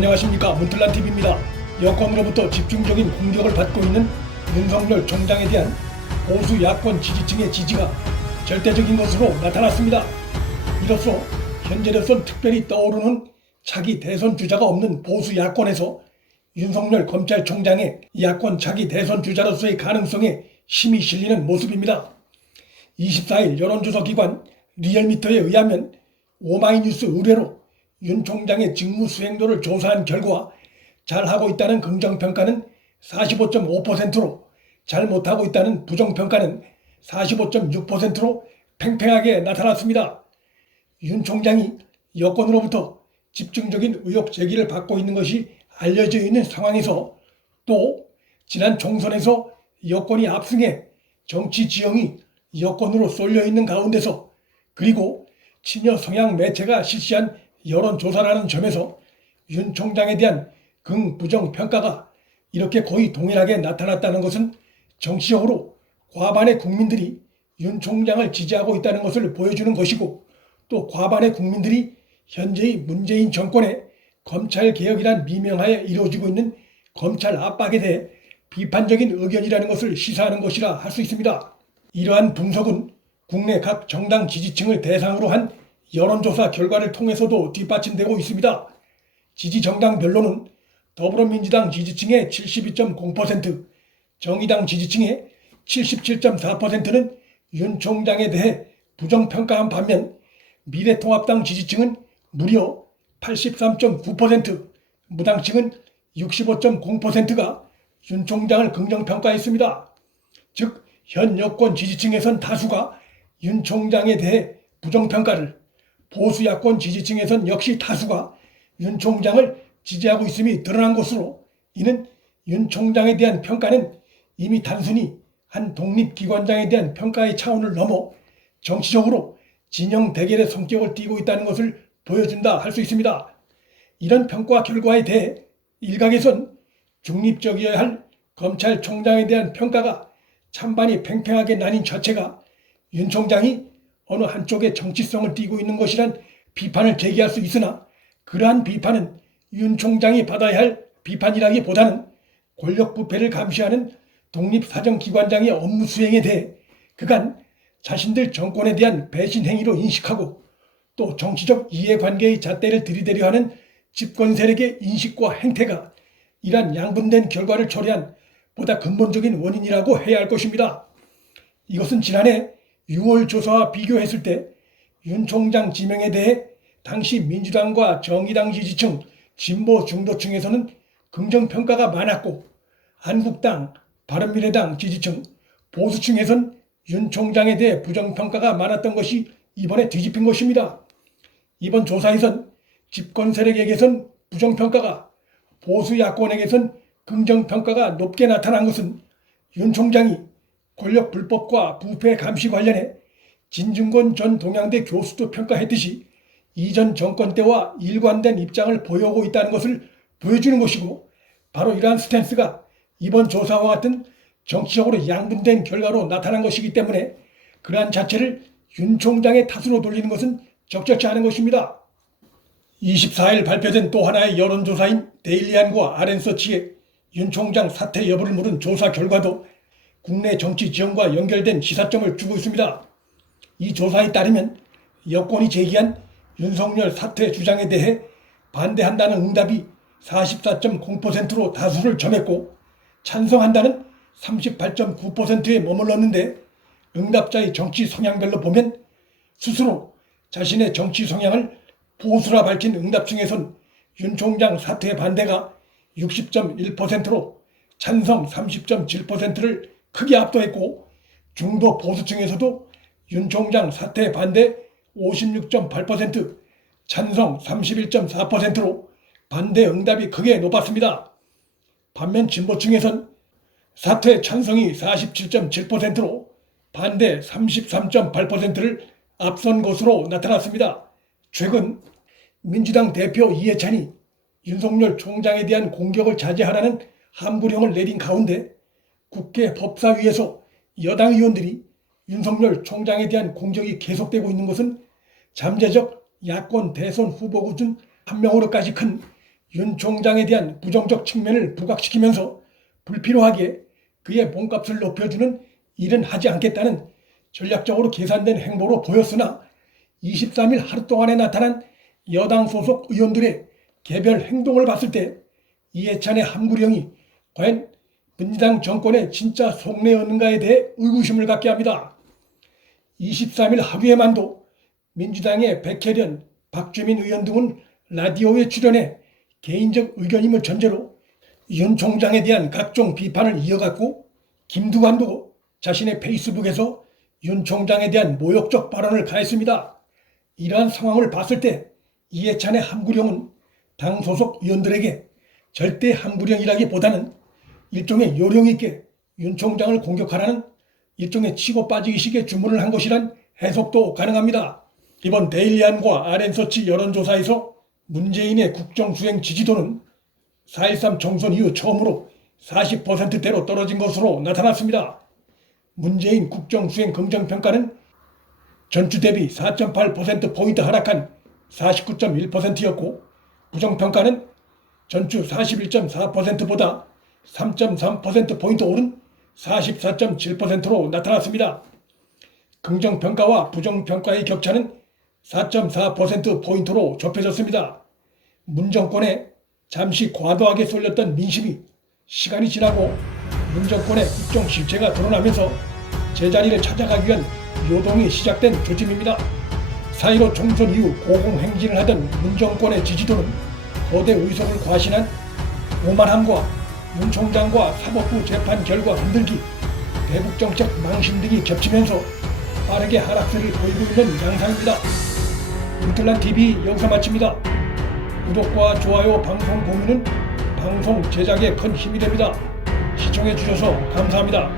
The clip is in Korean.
안녕하십니까 문틀란 TV입니다. 여권으로부터 집중적인 공격을 받고 있는 윤석열 총장에 대한 보수 야권 지지층의 지지가 절대적인 것으로 나타났습니다. 이로써 현재로선 특별히 떠오르는 차기 대선 주자가 없는 보수 야권에서 윤석열 검찰총장의 야권 차기 대선 주자로서의 가능성에 힘이 실리는 모습입니다. 24일 여론조사 기관 리얼미터에 의하면 오마이뉴스 의뢰로 윤 총장의 직무 수행도를 조사한 결과 잘하고 있다는 긍정평가는 45.5%로 잘 못하고 있다는 부정평가는 45.6%로 팽팽하게 나타났습니다. 윤 총장이 여권으로부터 집중적인 의혹 제기를 받고 있는 것이 알려져 있는 상황에서 또 지난 총선에서 여권이 압승해 정치 지형이 여권으로 쏠려 있는 가운데서 그리고 친여 성향 매체가 실시한 여론조사라는 점에서 윤 총장에 대한 긍부정 평가가 이렇게 거의 동일하게 나타났다는 것은 정치적으로 과반의 국민들이 윤 총장을 지지하고 있다는 것을 보여주는 것이고 또 과반의 국민들이 현재의 문재인 정권의 검찰 개혁이란 미명하에 이루어지고 있는 검찰 압박에 대해 비판적인 의견이라는 것을 시사하는 것이라 할 수 있습니다. 이러한 분석은 국내 각 정당 지지층을 대상으로 한 여론조사 결과를 통해서도 뒷받침되고 있습니다. 지지 정당별로는 더불어민주당 지지층의 72.0%, 정의당 지지층의 77.4%는 윤 총장에 대해 부정평가한 반면 미래통합당 지지층은 무려 83.9%, 무당층은 65.0%가 윤 총장을 긍정평가했습니다. 즉, 현 여권 지지층에선 다수가 윤 총장에 대해 부정평가를, 보수 야권 지지층에선 역시 다수가 윤 총장을 지지하고 있음이 드러난 것으로 이는 윤 총장에 대한 평가는 이미 단순히 한 독립기관장에 대한 평가의 차원을 넘어 정치적으로 진영 대결의 성격을 띠고 있다는 것을 보여준다 할 수 있습니다. 이런 평가 결과에 대해 일각에선 중립적이어야 할 검찰총장에 대한 평가가 찬반이 팽팽하게 나뉜 자체가 윤 총장이 어느 한쪽에 정치성을 띠고 있는 것이란 비판을 제기할 수 있으나 그러한 비판은 윤 총장이 받아야 할 비판이라기보다는 권력 부패를 감시하는 독립사정기관장의 업무 수행에 대해 그간 자신들 정권에 대한 배신 행위로 인식하고 또 정치적 이해관계의 잣대를 들이대려 하는 집권 세력의 인식과 행태가 이러한 양분된 결과를 초래한 보다 근본적인 원인이라고 해야 할 것입니다. 이것은 지난해 6월 조사와 비교했을 때 윤 총장 지명에 대해 당시 민주당과 정의당 지지층, 진보 중도층에서는 긍정평가가 많았고 한국당, 바른미래당 지지층, 보수층에선 윤 총장에 대해 부정평가가 많았던 것이 이번에 뒤집힌 것입니다. 이번 조사에선 집권 세력에게선 부정평가가 보수 야권에게선 긍정평가가 높게 나타난 것은 윤 총장이 권력 불법과 부패 감시 관련해 진중권 전 동양대 교수도 평가했듯이 이전 정권 때와 일관된 입장을 보여오고 있다는 것을 보여주는 것이고 바로 이러한 스탠스가 이번 조사와 같은 정치적으로 양분된 결과로 나타난 것이기 때문에 그러한 자체를 윤 총장의 탓으로 돌리는 것은 적절치 않은 것입니다. 24일 발표된 또 하나의 여론조사인 데일리안과 아렌서치의 윤 총장 사퇴 여부를 물은 조사 결과도 국내 정치 지형과 연결된 시사점을 주고 있습니다. 이 조사에 따르면 여권이 제기한 윤석열 사퇴 주장에 대해 반대한다는 응답이 44.0%로 다수를 점했고 찬성한다는 38.9%에 머물렀는데 응답자의 정치 성향별로 보면 스스로 자신의 정치 성향을 보수라 밝힌 응답 중에선 윤 총장 사퇴 반대가 60.1%로 찬성 30.7%를 크게 압도했고 중도 보수층에서도 윤 총장 사퇴 반대 56.8%, 찬성 31.4%로 반대 응답이 크게 높았습니다. 반면 진보층에선 사퇴 찬성이 47.7%로 반대 33.8%를 앞선 것으로 나타났습니다. 최근 민주당 대표 이해찬이 윤석열 총장에 대한 공격을 자제하라는 함구령을 내린 가운데 국회 법사위에서 여당 의원들이 윤석열 총장에 대한 공격이 계속되고 있는 것은 잠재적 야권 대선 후보구 중 한 명으로까지 큰 윤 총장에 대한 부정적 측면을 부각시키면서 불필요하게 그의 몸값을 높여주는 일은 하지 않겠다는 전략적으로 계산된 행보로 보였으나 23일 하루 동안에 나타난 여당 소속 의원들의 개별 행동을 봤을 때 이해찬의 함구령이 과연 민주당 정권의 진짜 속내였는가에 대해 의구심을 갖게 합니다. 23일 하루에만도 민주당의 백혜련, 박주민 의원 등은 라디오에 출연해 개인적 의견임을 전제로 윤 총장에 대한 각종 비판을 이어갔고 김두관도 자신의 페이스북에서 윤 총장에 대한 모욕적 발언을 가했습니다. 이러한 상황을 봤을 때 이해찬의 함구령은 당 소속 의원들에게 절대 함구령이라기보다는 일종의 요령 있게 윤 총장을 공격하라는 일종의 치고 빠지기식의 주문을 한 것이란 해석도 가능합니다. 이번 데일리안과 아랜서치 여론조사에서 문재인의 국정수행 지지도는 4.13 총선 이후 처음으로 40%대로 떨어진 것으로 나타났습니다. 문재인 국정수행 긍정평가는 전주 대비 4.8%포인트 하락한 49.1%였고 부정평가는 전주 41.4%보다 3.3%포인트 오른 44.7%로 나타났습니다. 긍정평가와 부정평가의 격차는 4.4%포인트로 좁혀졌습니다. 문정권에 잠시 과도하게 쏠렸던 민심이 시간이 지나고 문정권의 국정 실체가 드러나면서 제자리를 찾아가기 위한 요동이 시작된 조짐입니다. 4.15 총선 이후 고공행진을 하던 문정권의 지지도는 거대 의석을 과신한 오만함과 윤 총장과 사법부 재판 결과 흔들기, 대북 정책 망신 등이 겹치면서 빠르게 하락세를 보이고 있는 양상입니다. 인틀란 TV 여기서 마칩니다. 구독과 좋아요, 방송 공유는 방송 제작에 큰 힘이 됩니다. 시청해 주셔서 감사합니다.